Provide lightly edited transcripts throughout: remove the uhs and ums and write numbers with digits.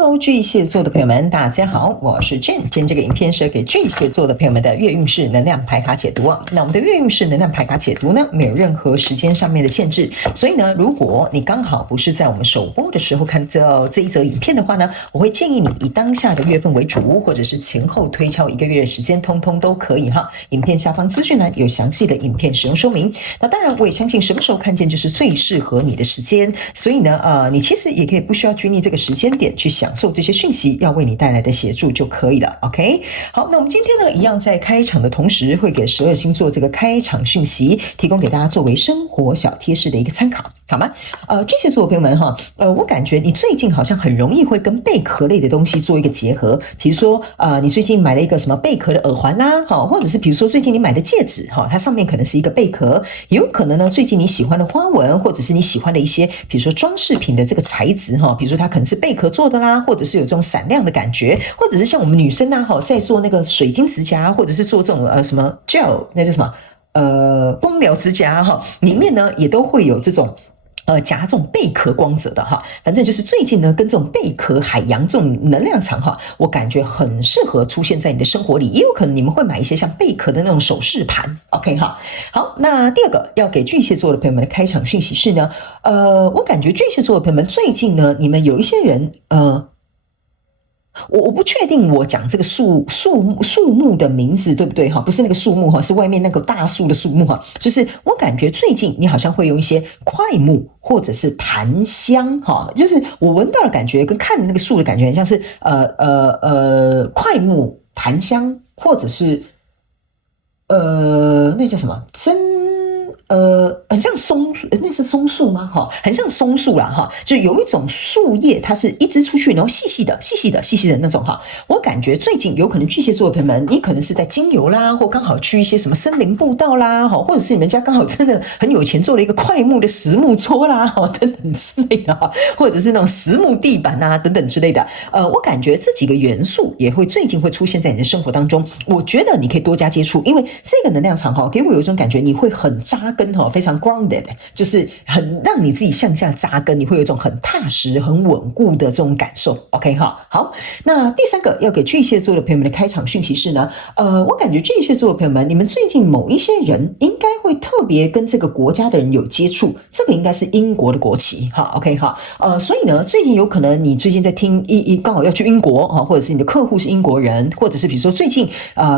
Hello，巨蟹座的朋友们，大家好，我是 Jane。今天这个影片是给巨蟹座的朋友们的月运势能量牌卡解读啊。那我们的月运势能量牌卡解读呢，没有任何时间上面的限制，所以呢，如果你刚好不是在我们首播的时候看到这一则影片的话呢，我会建议你以当下的月份为主，或者是前后推敲1个月的时间，通通都可以哈。影片下方资讯栏有详细的影片使用说明。那当然，我也相信什么时候看见就是最适合你的时间，所以呢，你其实也可以不需要拘泥这个时间点去享受这些讯息要为你带来的协助就可以了 OK。 好，那我们今天呢一样在开场的同时会给12星座这个开场讯息提供给大家作为生活小贴士的一个参考，好吗？巨蟹座的朋友们哈，我感觉你最近好像很容易会跟贝壳类的东西做一个结合，比如说你最近买了一个什么贝壳的耳环啦，或者是比如说最近你买的戒指哈，它上面可能是一个贝壳，也有可能呢最近你喜欢的花纹，或者是你喜欢的一些比如说装饰品的这个材质哈，比如说它可能是贝壳做的啦，或者是有这种闪亮的感觉，或者是像我们女生啊在做那个水晶指甲，或者是做这种什么 gel 那叫什么光疗指甲哈，里面呢也都会有这种夹这种贝壳光泽的哈，反正就是最近呢，跟这种贝壳海洋这种能量场哈，我感觉很适合出现在你的生活里，也有可能你们会买一些像贝壳的那种首饰盘 ，OK 哈。好，那第二个要给巨蟹座的朋友们的开场讯息是呢，我感觉巨蟹座的朋友们最近呢，你们有一些人我不确定我讲这个树木的名字对不对哈？不是那个树木哈，是外面那个大树的树木哈。就是我感觉最近你好像会用一些快木或者是檀香哈，就是我闻到的感觉跟看的那个树的感觉很像是快木檀香，或者是那叫什么很像松，那是松树吗？哈，很像松树啦，哈，就有一种树叶，它是一直出去，然后细细的那种哈。我感觉最近有可能巨蟹座的朋友们，你可能是在精油啦，或刚好去一些什么森林步道啦，哈，或者是你们家刚好真的很有钱，做了一个快木的实木桌啦，哈，等等之类的哈，或者是那种实木地板啊，等等之类的。我感觉这几个元素也会最近会出现在你的生活当中。我觉得你可以多加接触，因为这个能量场哈，给我有一种感觉，你会很扎根哈，非常 grounded， 就是很让你自己向下扎根，你会有一种很踏实、很稳固的这种感受。OK 哈，好，那第三个要给巨蟹座的朋友们的开场讯息是呢，我感觉巨蟹座的朋友们，你们最近某一些人应该会特别跟这个国家的人有接触，这个应该是英国的国旗哈 ，OK 哈，所以呢，最近有可能你最近在听刚好要去英国哈，或者是你的客户是英国人，或者是比如说最近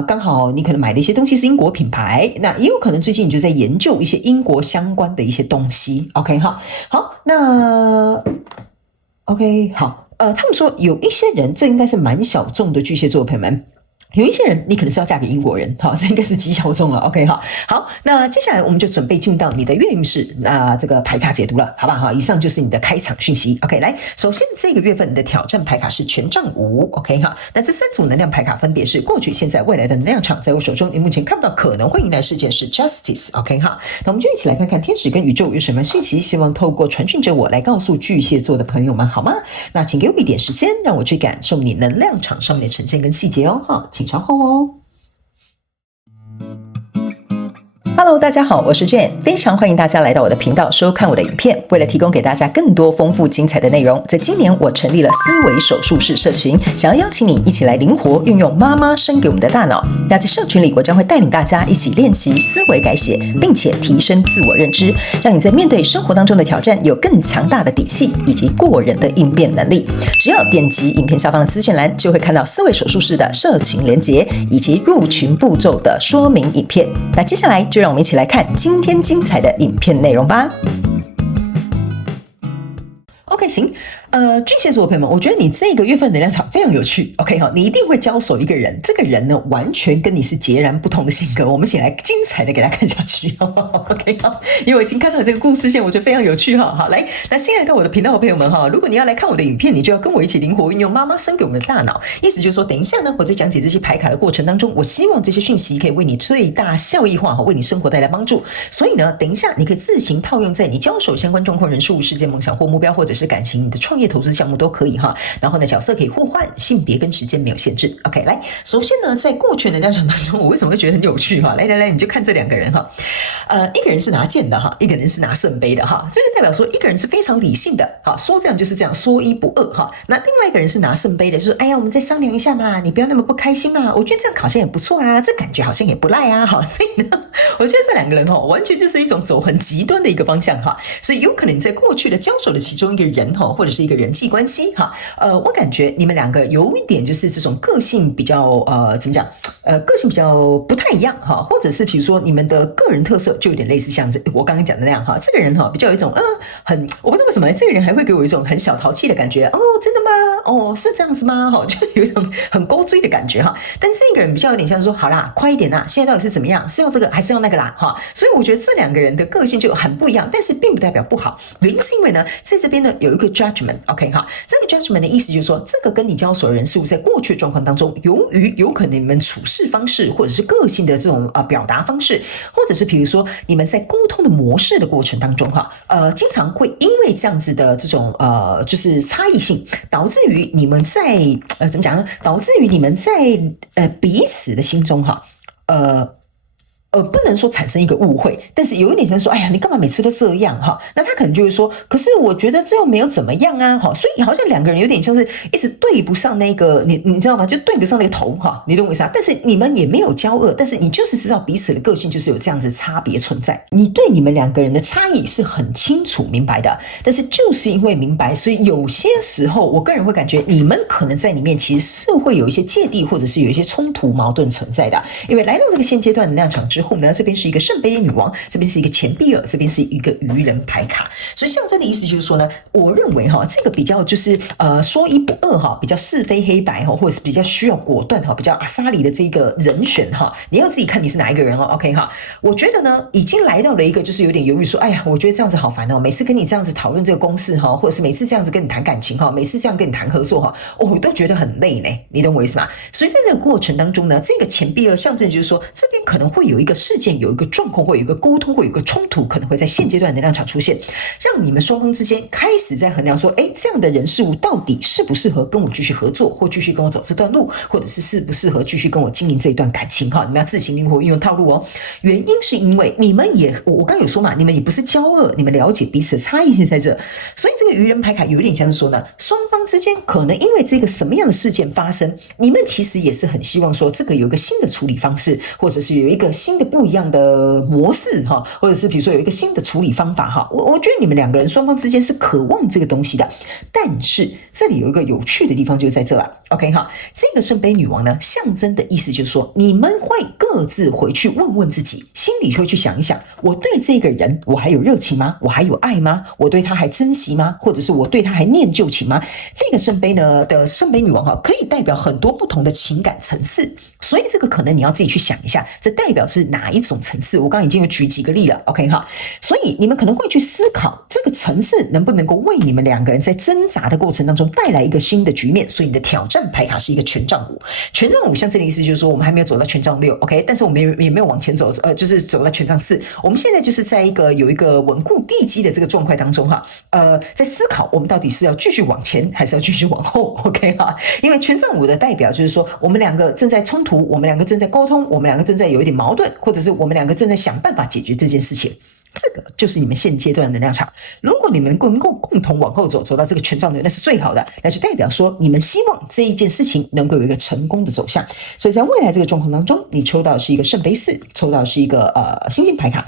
刚好你可能买的一些东西是英国品牌，那也有可能最近你就在研究一些英国相关的一些东西 ，OK 哈，好，那 OK 好，他们说有一些人，这应该是蛮小众的巨蟹座的朋友们。有一些人你可能是要嫁给英国人，好，这应该是极小众了 OK 哈。好，那接下来我们就准备进入到你的月运势这个牌卡解读了，好不好？以上就是你的开场讯息 OK。 来，首先这个月份你的挑战牌卡是权杖5 OK 哈。那这3组能量牌卡分别是过去、现在、未来的能量场，在我手中你目前看不到可能会迎来的事件是 Justice OK 哈。那我们就一起来看看天使跟宇宙有什么讯息，希望透过传讯者我来告诉巨蟹座的朋友们好吗？那请给我一点时间，让我去感受你能量场上面的呈现跟细节哦哈，请稍后哦。Hello， 大家好，我是 Jane， 非常欢迎大家来到我的频道收看我的影片。为了提供给大家更多丰富精彩的内容，在今年我成立了思维手术室社群，想要邀请你一起来灵活运用妈妈生给我们的大脑。那在社群里，我将会带领大家一起练习思维改写，并且提升自我认知，让你在面对生活当中的挑战有更强大的底气以及过人的应变能力。只要点击影片下方的资讯栏，就会看到思维手术室的社群连结以及入群步骤的说明影片。那接下来就让我们一起来看今天精彩的影片内容吧。OK， 行。巨蟹座的朋友们，我觉得你这个月份能量场非常有趣 OK 哈，你一定会交手一个人，这个人呢完全跟你是截然不同的性格，我们一起来精彩的给他看下去OK 哈，因为我已经看到这个故事线，我觉得非常有趣哈。好，来，那新来到我的频道的朋友们哈，如果你要来看我的影片，你就要跟我一起灵活运用妈妈生给我们的大脑，意思就是说，等一下呢，我在讲解这些牌卡的过程当中，我希望这些讯息可以为你最大效益化，为你生活带来帮助。所以呢，等一下你可以自行套用在你交手相关状况、人事物、事件、梦想或目标，或者是感情、你的创业投资项目都可以哈。然后呢，角色可以互换，性别跟时间没有限制。OK， 来，首先呢，在过去的能量场当中，我为什么会觉得很有趣哈？来，你就看这两个人哈，一个人是拿剑的哈，一个人是拿圣杯的哈，这就代表说一个人是非常理性的，好，说这样就是这样，说一不二哈。那另外一个人是拿圣杯的，就说哎呀，我们再商量一下嘛，你不要那么不开心嘛，我觉得这样好像也不错啊，这感觉好像也不赖啊，哈，所以呢，我觉得这两个人哈，完全就是一种走很极端的一个方向哈，所以有可能在过去的交手的其中一个人哈，或者是一个人际关系哈，我感觉你们两个有一点就是这种个性比较怎么讲，个性比较不太一样哈，或者是比如说你们的个人特色就有点类似像我刚刚讲的那样哈，这个人哈比较有一种很，我不知道为什么这个人还会给我一种很小淘气的感觉哦，真的吗？哦，是这样子吗？哈，就有一种很勾追的感觉哈。但这个人比较有点像说，好啦，快一点啦，现在到底是怎么样？是要这个还是要那个啦？哈，所以我觉得这两个人的个性就很不一样，但是并不代表不好。原因是因为呢，在这边呢有一个 judgment，OK 哈，这个 judgment 的意思就是说，这个跟你交手的人事物在过去的状况当中，由于有可能你们处事方式或者是个性的这种表达方式，或者是比如说你们在沟通的模式的过程当中哈，经常会因为这样子的这种就是差异性，导致于你们在怎么讲呢？导致于你们在彼此的心中哈，不能说产生一个误会，但是有一点像说，哎呀，你干嘛每次都这样哈？那他可能就会说，可是我觉得这又没有怎么样啊，哈，所以好像两个人有点像是一直对不上那个，你知道吗？就对不上那个头哈，你懂我意思啊？但是你们也没有交恶，但是你就是知道彼此的个性就是有这样子差别存在，你对你们两个人的差异是很清楚明白的，但是就是因为明白，所以有些时候我个人会感觉你们可能在里面其实是会有一些芥蒂，或者是有一些冲突矛盾存在的，因为来到这个现阶段的能量场之后呢，这边是一个圣杯女王，这边是一个钱币儿，这边是一个愚人牌卡，所以象征的意思就是说呢，我认为哈，这个比较就是说一不二哈，比较是非黑白哈，或者是比较需要果断哈，比较阿萨里的这个人选哈，你要自己看你是哪一个人哦 ，OK 哈，我觉得呢，已经来到了一个就是有点犹豫说，哎呀，我觉得这样子好烦哦，每次跟你这样子讨论这个公式哈，或者是每次这样子跟你谈感情哈，每次这样跟你谈合作哈，我都觉得很累呢，你懂我意思吗？所以在这个过程当中呢，这个钱币儿象征就是说，这边可能会有一个事件，有一个状况，会有一个沟通，会有一个冲突，可能会在现阶段的能量场出现，让你们双方之间开始在衡量说，哎，这样的人事物到底适不适合跟我继续合作，或继续跟我走这段路，或者是适不适合继续跟我经营这一段感情哈？你们要自行灵活运用套路哦。原因是因为你们也，我刚有说嘛，你们也不是交恶，你们了解彼此的差异性在这，所以这个愚人牌卡有点像是说呢，双方之间可能因为这个什么样的事件发生，你们其实也是很希望说这个有一个新的处理方式，或者是有一个新的不一样的模式哈，或者是比如说有一个新的处理方法哈，我觉得你们两个人双方之间是渴望这个东西的，但是这里有一个有趣的地方就在这了 ，OK 哈，这个圣杯女王呢，象征的意思就是说，你们会各自回去问问自己，心里会去想一想，我对这个人我还有热情吗？我还有爱吗？我对他还珍惜吗？或者是我对他还念旧情吗？这个圣杯呢的圣杯女王哈，可以代表很多不同的情感层次。所以这个可能你要自己去想一下，这代表是哪一种层次？我刚刚已经有举几个例了 ，OK 哈。所以你们可能会去思考，这个层次能不能够为你们两个人在挣扎的过程当中带来一个新的局面。所以你的挑战牌卡是一个权杖五，权杖五像这里意思就是说，我们还没有走到权杖六 ，OK， 但是我们也没有往前走，就是走到权杖四。我们现在就是在有一个稳固地基的这个状态当中哈，在思考我们到底是要继续往前还是要继续往后 ，OK 哈。因为权杖五的代表就是说，我们两个正在冲突。我们两个正在沟通，我们两个正在有一点矛盾，或者是我们两个正在想办法解决这件事情。这个就是你们现阶段的能量场。如果你们能够共同往后走，走到这个权杖的，那是最好的，那就代表说你们希望这一件事情能够有一个成功的走向。所以在未来这个状况当中，你抽到的是一个圣杯四，抽到的是一个星星牌卡。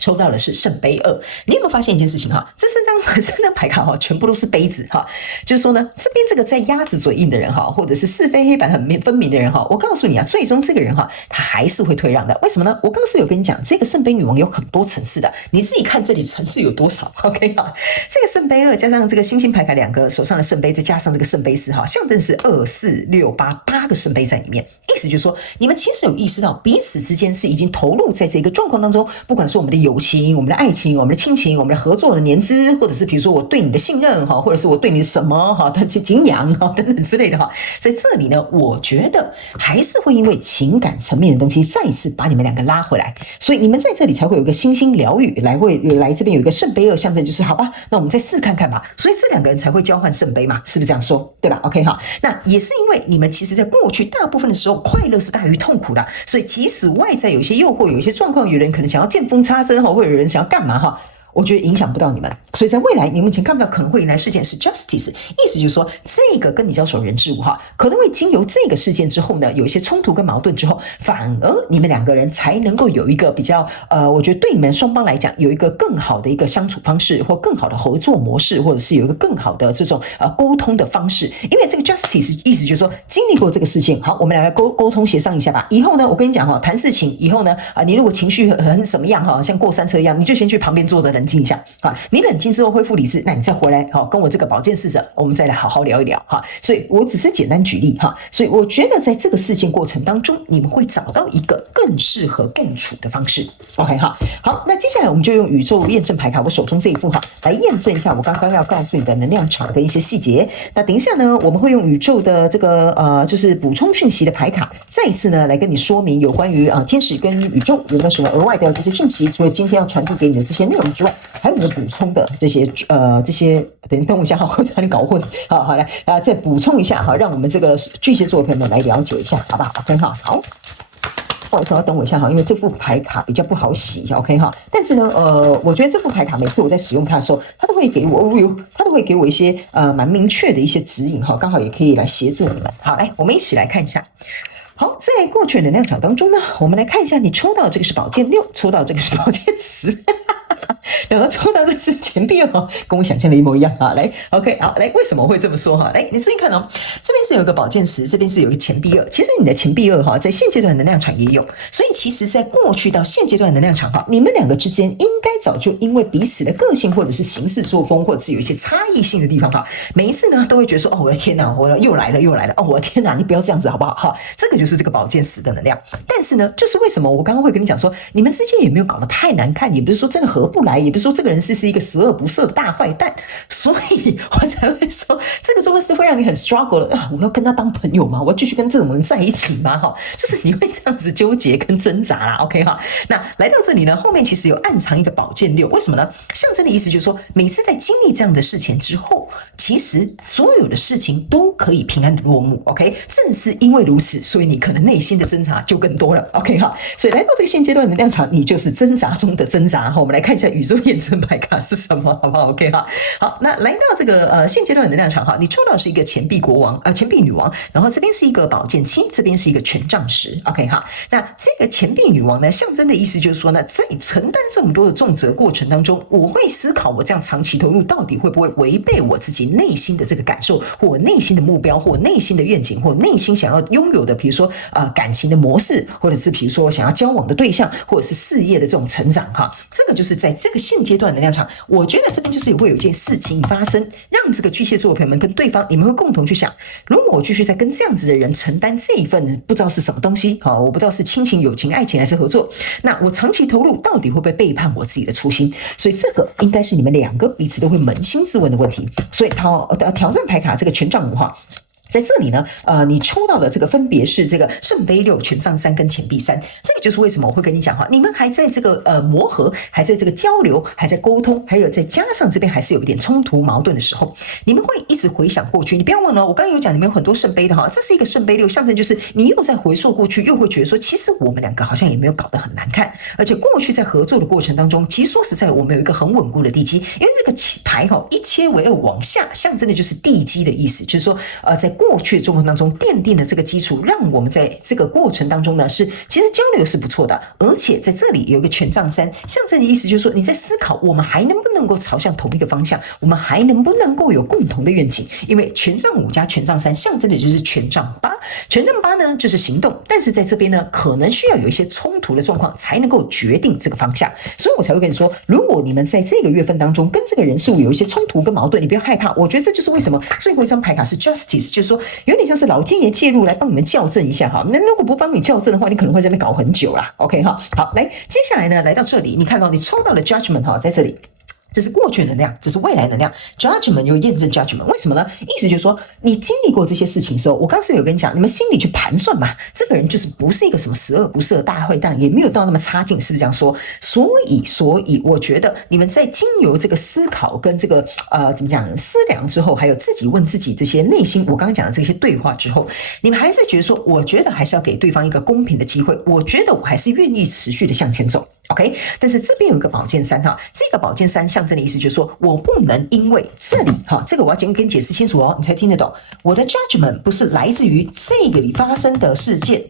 抽到的是圣杯二，你有没有发现一件事情哈？这三张牌卡哈，全部都是杯子哈。就是说呢，这边这个在鸭子嘴硬的人哈，或者是是非黑白很分明的人哈，我告诉你啊，最终这个人哈，他还是会退让的。为什么呢？我刚是有跟你讲，这个圣杯女王有很多层次的，你自己看这里层次有多少 ？OK 哈，这个圣杯二加上这个星星牌卡两个手上的圣杯，再加上这个圣杯四哈，象征是2、4、6、8个圣杯在里面。意思就是说，你们其实有意识到彼此之间是已经投入在这个状况当中，不管是我们的友情、我们的爱情、我们的亲情、我们的合作的年资，或者是比如说我对你的信任哈，或者是我对你的什么哈的敬仰哈等等之类的哈，在这里呢，我觉得还是会因为情感层面的东西再一次把你们两个拉回来，所以你们在这里才会有一个心心疗愈，来这边有一个圣杯二象征，就是好吧，那我们再试看看吧，所以这两个人才会交换圣杯嘛，是不是这样说？对吧 ？OK 哈，那也是因为你们其实在过去大部分的时候，快乐是大于痛苦的，所以即使外在有一些诱惑，有一些状况，有人可能想要见缝插针哈，或者有人想要干嘛哈。我觉得影响不到你们，所以在未来你目前看不到可能会迎来事件是 justice， 意思就是说这个跟你交手人事物哈，可能会经由这个事件之后呢，有一些冲突跟矛盾之后，反而你们两个人才能够有一个比较我觉得对你们双方来讲有一个更好的一个相处方式，或更好的合作模式，或者是有一个更好的这种沟通的方式，因为这个 justice 意思就是说经历过这个事情，好，我们来沟通协商一下吧。以后呢，我跟你讲哈，谈事情以后呢你如果情绪很怎么样哈，像过山车一样，你就先去旁边坐着冷静一下啊，你冷静之后恢复理智，那你再回来跟我这个保健侍者，我们再来好好聊一聊哈。所以我只是简单举例哈，所以我觉得在这个事件过程当中，你们会找到一个更适合共处的方式。OK 哈，好，那接下来我们就用宇宙验证牌卡，我手中这一副哈，来验证一下我刚刚要告诉你的能量场的一些细节。那等一下呢，我们会用宇宙的这个就是补充讯息的牌卡，再一次呢来跟你说明有关于天使跟宇宙有没有什么额外的这些讯息，除了今天要传递给你的这些内容之外，还有没有补充的这些等我一下哈，我差点搞混。好来再补充一下哈，让我们这个巨蟹座的朋友们来了解一下，好不好 ？OK 哈，好。不好意思，要等我一下哈，因为这副牌卡比较不好洗 ，OK 哈。但是呢，我觉得这副牌卡每次我在使用它的时候，它都会给我一些蛮明确的一些指引哈，刚好也可以来协助你们。好，来，我们一起来看一下。好，在过去的能量场当中呢，我们来看一下，你抽到这个是宝剑6，抽到这个是宝剑10。然后抽到这是钱币哦，跟我想象的一模一样啊！来 ，OK， 好，来，为什么我会这么说哈？来，你注意看哦，这边是有一个宝剑10，这边是有一个钱币2。其实你的钱币2哈，在现阶段的能量场也有，所以其实在过去到现阶段的能量场哈，你们两个之间应该早就因为彼此的个性或者是行事作风，或者是有一些差异性的地方哈，每一次呢都会觉得说，哦，我的天哪，我又来了，哦，我的天哪，你不要这样子好不好？哈，这个就是这个宝剑10的能量。但是呢，就是为什么我刚刚会跟你讲说，你们之间也没有搞得太难看，也不是说真的合不来，也不是说这个人是一个十恶不赦的大坏蛋，所以我才会说这个状况是会让你很 struggle 的啊！我要跟他当朋友吗？我要继续跟这种人在一起吗？哈，就是你会这样子纠结跟挣扎啦。OK 哈，那来到这里呢，后面其实有暗藏一个宝剑6，为什么呢？象征的意思就是说，每次在经历这样的事情之后，其实所有的事情都可以平安的落幕。OK， 正是因为如此，所以你可能内心的挣扎就更多了。OK 哈，所以来到这个现阶段的能量场，你就是挣扎中的挣扎。我们来看一下宇宙验证牌卡是什么，好不好 ？OK 哈，好，那来到这个现阶段的能量场哈，你抽到是一个钱币国王钱币女王，然后这边是一个宝剑7，这边是一个权杖10 ，OK 哈，那这个钱币女王呢，象征的意思就是说呢，在承担这么多的重责过程当中，我会思考我这样长期投入到底会不会违背我自己内心的这个感受，或我内心的目标，或我内心的愿景，或我内心想要拥有的，比如说感情的模式，或者是比如说想要交往的对象，或者是事业的这种成长哈，这个就是在这个现阶段的能量场，我觉得这边就是会有一件事情发生，让这个巨蟹座的朋友们跟对方，你们会共同去想，如果我继续在跟这样子的人承担这一份不知道是什么东西，我不知道是亲情、友情、爱情还是合作，那我长期投入到底会不会背叛我自己的初心？所以这个应该是你们两个彼此都会扪心自问的问题。所以挑战牌卡这个权杖5哈。在这里呢，你抽到的这个分别是这个圣杯6、权杖3跟钱币3，这个就是为什么我会跟你讲哈，你们还在这个磨合，还在这个交流，还在沟通，还有再加上这边还是有一点冲突矛盾的时候，你们会一直回想过去。你不要忘了，我刚刚有讲你们有很多圣杯的哈，这是一个圣杯6，象征就是你又在回溯过去，又会觉得说，其实我们两个好像也没有搞得很难看，而且过去在合作的过程当中，其实说实在，我们有一个很稳固的地基，因为这个牌哈一切为2往下，象征的就是地基的意思，就是说在过去的状况当中奠定的这个基础，让我们在这个过程当中呢，是其实交流是不错的，而且在这里有一个权杖3，象征的意思就是说你在思考我们还能不能够朝向同一个方向，我们还能不能够有共同的愿景，因为权杖5加权杖3象征的就是权杖8，权杖8呢就是行动，但是在这边呢可能需要有一些冲突的状况才能够决定这个方向，所以我才会跟你说，如果你们在这个月份当中跟这个人事物有一些冲突跟矛盾，你不要害怕，我觉得这就是为什么最后一张牌卡是 Justice， 就是说有点像是老天爷介入来帮你们校正一下哈。那如果不帮你校正的话，你可能会在那边搞很久啦。OK 哈，好，来，接下来呢，来到这里，你看到你抽到了 Judgment 哈，在这里。这是过去能量，这是未来能量。Judgment 又验证 Judgment， 为什么呢？意思就是说，你经历过这些事情的时候，我刚才有跟你讲，你们心里去盘算嘛，这个人就是不是一个什么十恶不赦的大坏蛋，也没有到那么差劲，是不是这样说？所以我觉得你们在经由这个思考跟这个怎么讲思量之后，还有自己问自己这些内心，我刚刚讲的这些对话之后，你们还是觉得说，我觉得还是要给对方一个公平的机会，我觉得我还是愿意持续的向前走。OK， 但是这边有一个宝剑3哈，这个宝剑3象征的意思就是说，我不能因为这里哈，这个我要跟你解释清楚哦，你才听得懂。我的 judgment 不是来自于这个里发生的事件，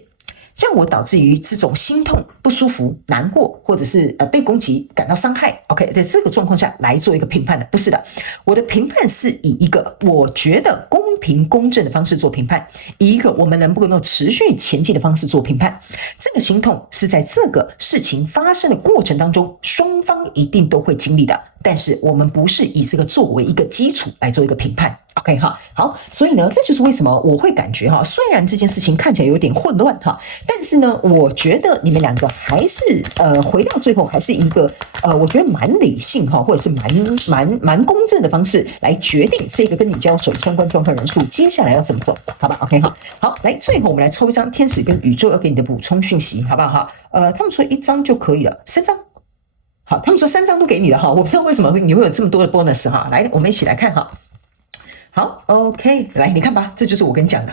让我导致于这种心痛、不舒服、难过，或者是被攻击、感到伤害。OK， 在这个状况下来做一个评判的，不是的，我的评判是以一个我觉得公平公正的方式做评判，以一个我们能不能够持续前进的方式做评判。这个心痛是在这个事情发生的过程当中，双方一定都会经历的，但是我们不是以这个作为一个基础来做一个评判。OK 哈，好，所以呢，这就是为什么我会感觉哈，虽然这件事情看起来有点混乱哈，但是呢，我觉得你们两个还是回到最后还是一个我觉得蛮理性哈，或者是蛮公正的方式来决定这个跟你交手相关状况人数接下来要怎么走，好吧 ？OK 哈，好，来，最后我们来抽一张天使跟宇宙要给你的补充讯息，好不好哈？他们说1张就可以了，3张。好，他们说3张都给你了哈，我不知道为什么你会有这么多的 bonus 哈，来，我们一起来看哈。好 ，OK， 来，你看吧，这就是我跟你讲的。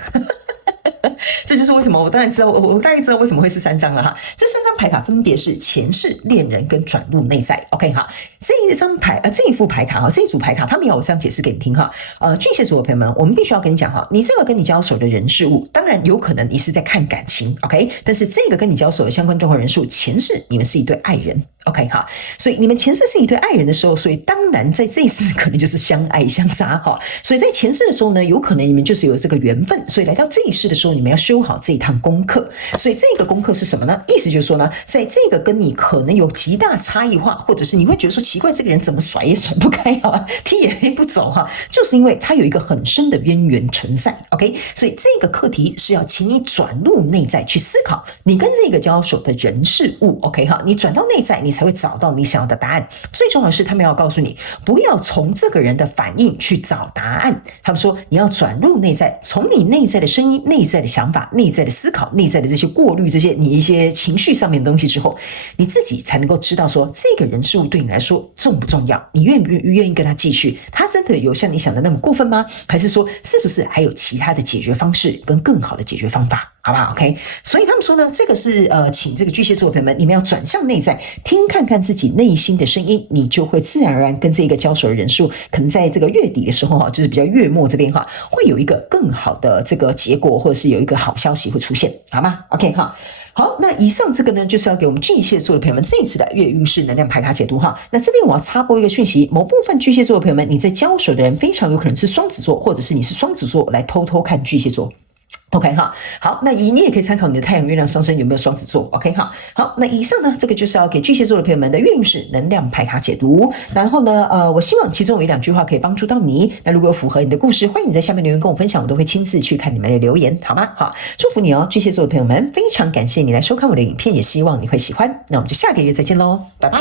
这就是为什么我当然知道，我大概知道为什么会是3张了哈。这3张牌卡分别是前世、恋人跟转入内在。OK 哈，这一副牌卡哈，这一组牌卡，他们要我这样解释给你听哈。巨蟹座的朋友们，我们必须要跟你讲哈，你这个跟你交手的人事物，当然有可能你是在看感情 ，OK， 但是这个跟你交手的相关状况人数，前世你们是一对爱人。OK 哈，所以你们前世是一对爱人的时候，所以当然在这一世可能就是相爱相杀哈。所以在前世的时候呢，有可能你们就是有这个缘分，所以来到这一世的时候，你们要修好这一趟功课。所以这个功课是什么呢？意思就是说呢，在这个跟你可能有极大差异化，或者是你会觉得说奇怪，这个人怎么甩也甩不开哈，踢也踢不走哈，就是因为他有一个很深的渊源存在。OK， 所以这个课题是要请你转入内在去思考，你跟这个交手的人事物。OK 哈，你转到内在，你才会找到你想要的答案。最重要的是，他们要告诉你，不要从这个人的反应去找答案。他们说，你要转入内在，从你内在的声音、内在的想法、内在的思考、内在的这些过滤、这些你一些情绪上面的东西之后，你自己才能够知道说，这个人事物对你来说重不重要？你愿不愿意跟他继续？他真的有像你想的那么过分吗？还是说，是不是还有其他的解决方式跟更好的解决方法？好不好 ？OK， 所以他们说呢，这个是请这个巨蟹座的朋友们，你们要转向内在，听看看自己内心的声音，你就会自然而然跟这个交手的人数，可能在这个月底的时候哈，就是比较月末这边哈，会有一个更好的这个结果，或者是有一个好消息会出现，好吗 ？OK 哈。好，那以上这个呢，就是要给我们巨蟹座的朋友们这一次的月运势能量牌卡解读哈。那这边我要插播一个讯息，某部分巨蟹座的朋友们，你在交手的人非常有可能是双子座，或者是你是双子座来偷偷看巨蟹座。OK 哈，好，那你也可以参考你的太阳、月亮、上升有没有双子座。OK 哈，好，那以上呢，这个就是要给巨蟹座的朋友们的月运势能量牌卡解读。然后呢，我希望其中有1-2句话可以帮助到你。那如果有符合你的故事，欢迎你在下面留言跟我分享，我都会亲自去看你们的留言，好吗？好，祝福你哦，巨蟹座的朋友们，非常感谢你来收看我的影片，也希望你会喜欢。那我们就下个月再见喽，拜拜。